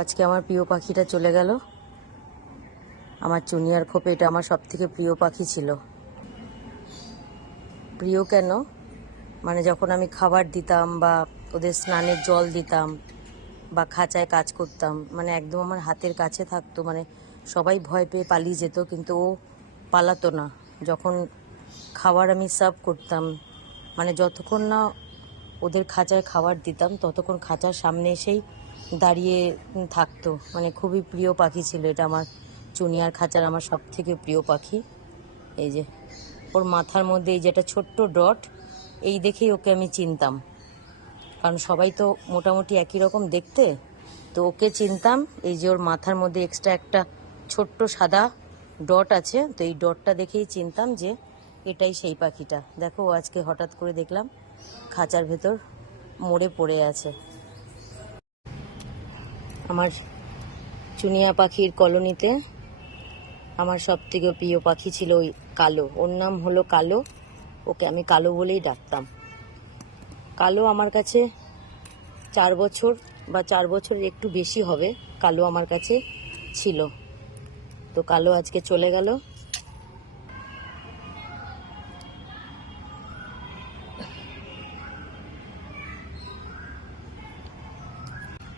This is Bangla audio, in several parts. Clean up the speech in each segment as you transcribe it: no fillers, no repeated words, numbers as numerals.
আজকে আমার প্রিয় পাখিটা চলে গেল। আমার চুনিয়ার খোপে এটা আমার সবথেকে প্রিয় পাখি ছিল। প্রিয় কেন, মানে যখন আমি খাবার দিতাম বা ওদের স্নানের জল দিতাম বা খাঁচায় কাজ করতাম, মানে একদম আমার হাতের কাছে থাকতো। মানে সবাই ভয় পেয়ে পালিয়ে যেত, কিন্তু ও পালাতো না। যখন খাবার আমি সার্ভ করতাম, মানে যতক্ষণ না ওদের খাঁচায় খাবার দিতাম ততক্ষণ খাঁচার সামনে এসেই দাঁড়িয়ে থাকতো। মানে খুবই প্রিয় পাখি ছিল এটা আমার চুনিয়ার খাঁচার আমার সব থেকে প্রিয় পাখি। এই যে ওর মাথার মধ্যে এই যেটা ছোট্ট ডট, এই দেখেই ওকে আমি চিনতাম, কারণ সবাই তো মোটামুটি একই রকম দেখতে, তো ওকে চিনতাম। এই যে ওর মাথার মধ্যে এক্সট্রা একটা ছোট্ট সাদা ডট আছে, তো এই ডটটা দেখেই চিনতাম যে এটাই সেই পাখিটা। দেখো ও আজকে হঠাৎ করে দেখলাম খাঁচার ভেতর মরে পড়ে আছে। আমার চুনিয়া পাখির কলোনিতে আমার সব থেকে প্রিয় পাখি ছিল ওই কালো। ওর নাম হলো কালো, ওকে আমি কালো বলেই ডাকতাম। কালো আমার কাছে 4 বছর বা 4 বছরের একটু বেশি হবে কালো আমার কাছে ছিল। তো কালো আজকে চলে গেল।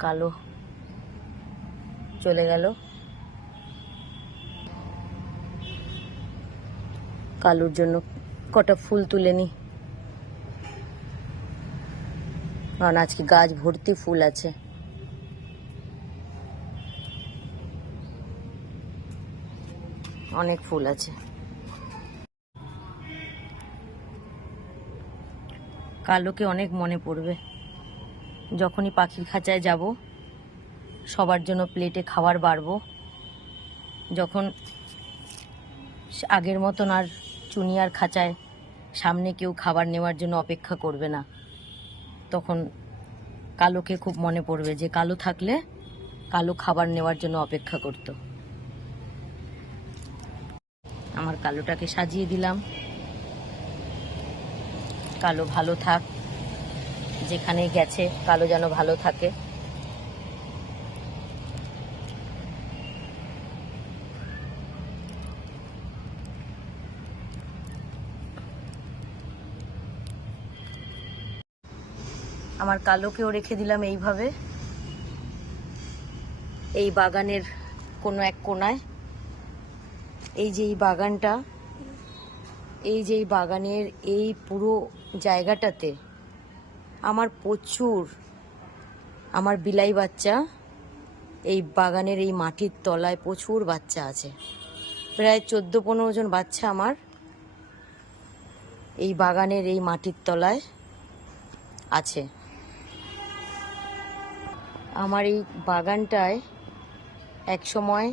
কালো চলে গেল। কালোর জন্য কটা ফুল তুলে নি, কারণ আজকে গাছ ভর্তি ফুল আছে। অনেক ফুল আছে। কালোকে অনেক মনে পড়বে। যখনই পাখির খাঁচায় যাব সবার জন্য প্লেটে খাবার বাড়বো, যখন আগের মতন আর চুনিয়ার খাঁচায় সামনে কেউ খাবার নেওয়ার জন্য অপেক্ষা করবে না, তখন কালোকে খুব মনে পড়বে যে কালো থাকলে কালো খাবার নেওয়ার জন্য অপেক্ষা করত। আমার কালোটাকে সাজিয়ে দিলাম। কালো ভালো থাক, যেখানেই গেছে কালো যেন ভালো থাকে। আমার কালোকেও রেখে দিলাম এইভাবে এই বাগানের কোনো এক কোনায়। এই যে এই বাগানটা, এই যে এই বাগানের এই পুরো জায়গাটাতে আমার প্রচুর আমার বিলাই বাচ্চা, এই বাগানের এই মাটির তলায় প্রচুর বাচ্চা আছে। প্রায় 14-15 জন বাচ্চা আমার এই বাগানের এই মাটির তলায় আছে। আমার এই বাগানটায় এক সময়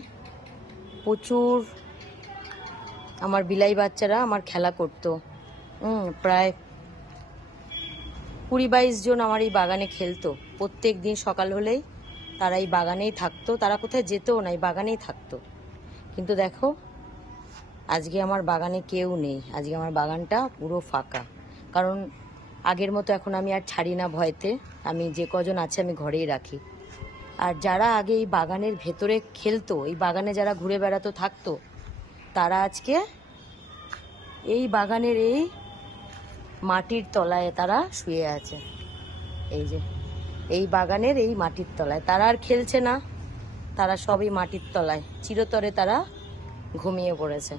প্রচুর আমার বিলাই বাচ্চারা আমার খেলা করতো। প্রায় 20-22 জন আমার এই বাগানে খেলতো। প্রত্যেক দিন সকাল হলেই তারা এই বাগানেই থাকতো, তারা কোথায় যেতও না, এই বাগানেই থাকতো। কিন্তু দেখো আজকে আমার বাগানে কেউ নেই, আজকে আমার বাগানটা পুরো ফাঁকা। কারণ আগের মতো এখন আমি আর ছাড়ি না ভয়তে, আমি যে কজন আছে আমি ঘরেই রাখি। আর যারা আগে এই বাগানের ভেতরে খেলতো, এই বাগানে যারা ঘুরে বেড়াতো থাকতো, তারা আজকে এই বাগানের এই মাটির তলায় তারা শুয়ে আছে। এই যে এই বাগানের এই মাটির তলায় তারা আর খেলছে না, তারা সবই মাটির তলায় চিরতরে তারা ঘুমিয়ে পড়েছে।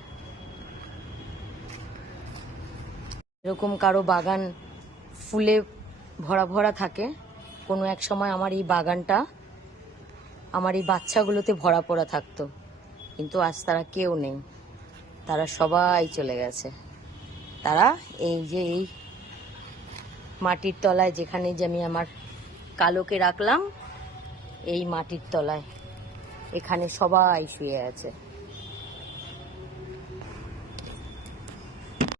এরকম কারো বাগান ফুলে ভরা ভরা থাকে, কোনো এক সময় আমার এই বাগানটা আমার এই বাচ্চাগুলোতে ভরা পড়া থাকতো, কিন্তু আজ তারা কেউ নেই, তারা সবাই চলে গেছে। তারা এই যে এই মাটির তলায়, যেখানে যে আমি আমার কালোকে রাখলাম, এই মাটির তলায় এখানে সবাই শুয়ে আছে।